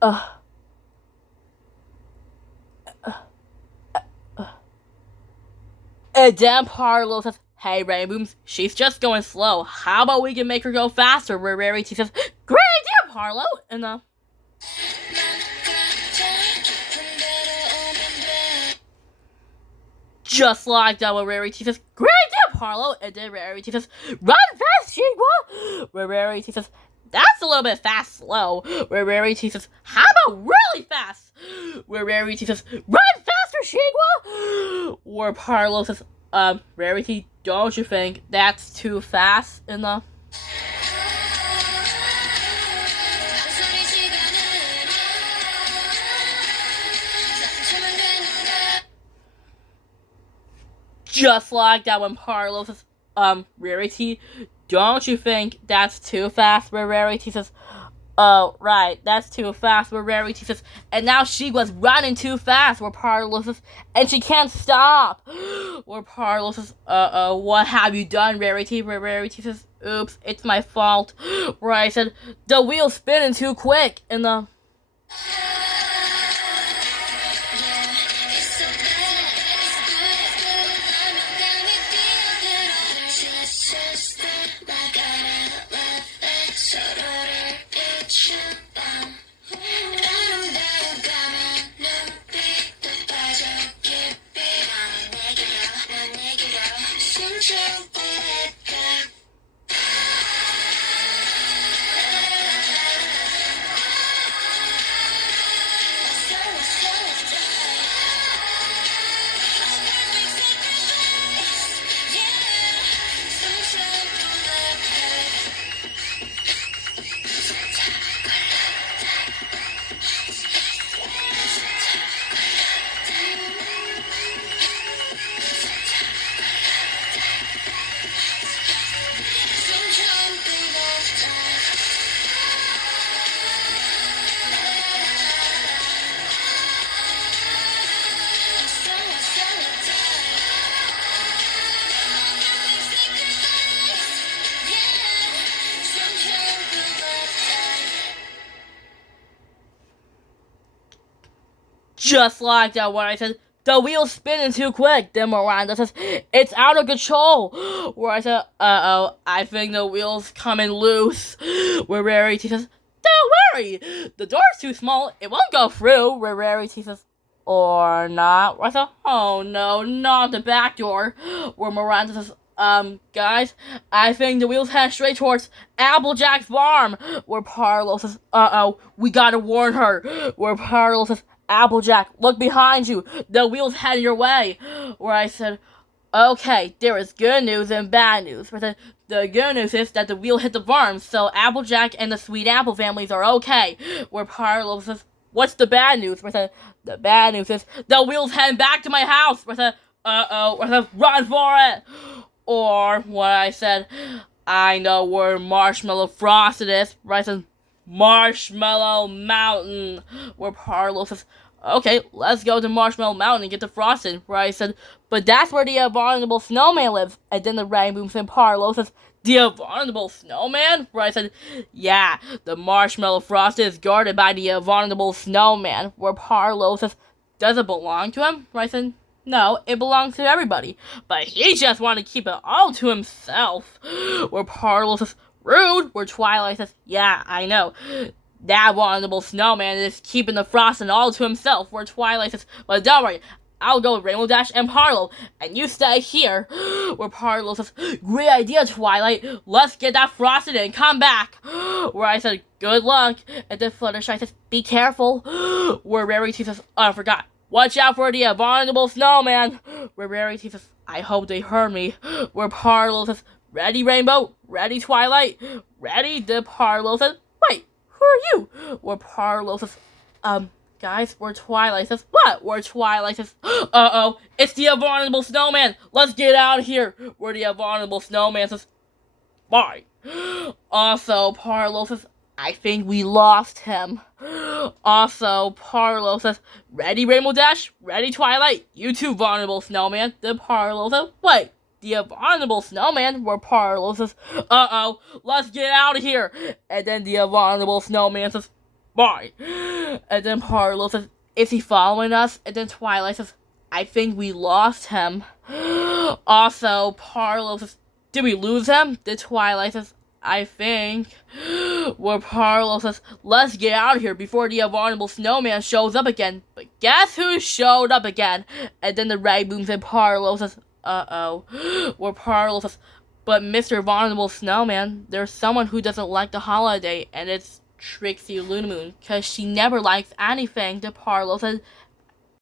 Uh, and then Parlo says, "Hey, Rainbooms, she's just going slow. How about we can make her go faster?" Where Rarity says, "Great idea, Parlo!" And just like that, where Rarity says, "Great idea, Parlo!" And then Rarity says, "Run fast, Shigwa!" Where Rarity says, "That's a little bit fast, slow." Where Rarity says, "How about really fast?" Where Rarity says, "Run faster, Shigwa!" Where Parlo says, Rarity, don't you think that's too fast enough?" Just like that, when Parlo says, Rarity, don't you think that's too fast? Where Rarity says, "Oh, right, that's too fast." Where Rarity says, "And now she was running too fast." Where Parlo says, "And she can't stop." Where Parlo says, "What have you done, Rarity?" Where Rarity says, "Oops, it's my fault." Where I said, "The wheel's spinning too quick." And just like that, when I said, "The wheel's spinning too quick," then Miranda says, "It's out of control." Where I said, "Uh-oh, I think the wheel's coming loose." Where Rarity says, "Don't worry, the door's too small, it won't go through." Where Rarity says, "Or not." Where I said, "Oh no, not the back door." Where Miranda says, "Guys, I think the wheel's heading straight towards Applejack's farm." Where Parlo says, "Uh-oh, we gotta warn her." Where Parlo says, "Applejack, look behind you. The wheel's heading your way." Where I said, "Okay, there is good news and bad news." But the good news is that the wheel hit the farm, so Applejack and the Sweet Apple families are okay. Where Parlo says, "What's the bad news?" Where I said, "The bad news is the wheel's heading back to my house." Where I said, "Uh-oh," where I said, "Run for it." Or what I said, "I know where Marshmallow Frosted is." Where I said, "Marshmallow Mountain." Where Parlo says, "Okay, let's go to Marshmallow Mountain and get the frosting." Where I said, "But that's where the abominable snowman lives." And then the Rainboom and Parlo says, "The abominable snowman?" Where I said, "Yeah, the Marshmallow Frosted is guarded by the abominable snowman." Where Parlo says, "Does it belong to him?" Where I said, "No, it belongs to everybody. But he just wanted to keep it all to himself." Where Parlo says, "Rude." Where Twilight says, "Yeah, I know. That abominable snowman is keeping the frosting all to himself." Where Twilight says, "But don't worry, I'll go with Rainbow Dash and Parlo, and you stay here." Where Parlo says, "Great idea, Twilight. Let's get that frosted and come back." Where I said, "Good luck." And then Fluttershy says, "Be careful." Where Rarity says, "Oh, I forgot. Watch out for the abominable snowman." Where Rarity says, "I hope they heard me." Where Parlo says, "Ready, Rainbow? Ready, Twilight? Ready?" Then Parlo says, "Wait, who are you?" Where Parlo says, "Guys," where Twilight says, "What?" Where Twilight says, "Uh-oh, it's the abominable snowman. Let's get out of here." Where the abominable snowman says, "Bye." Also, Parlo says, "I think we lost him." Also, Parlo says, "Ready, Rainbow Dash? Ready, Twilight? You too, Vulnerable Snowman." Then Parlo says, "Wait, the abominable snowman?" Where Parlo says, "Uh-oh, let's get out of here." And then the abominable snowman says, "Bye." And then Parlo says, is he following us? And then Twilight says, I think we lost him. Also, Parlo says, did we lose him? Then Twilight says, I think. Where Parlo says, let's get out of here before the abominable snowman shows up again. But guess who showed up again? And then the red booms and Parlo says, uh-oh. Where Parlo says, but Mr. Abominable Snowman, there's someone who doesn't like the holiday, and it's Trixie Lunamoon, because she never likes anything. The Parlo says,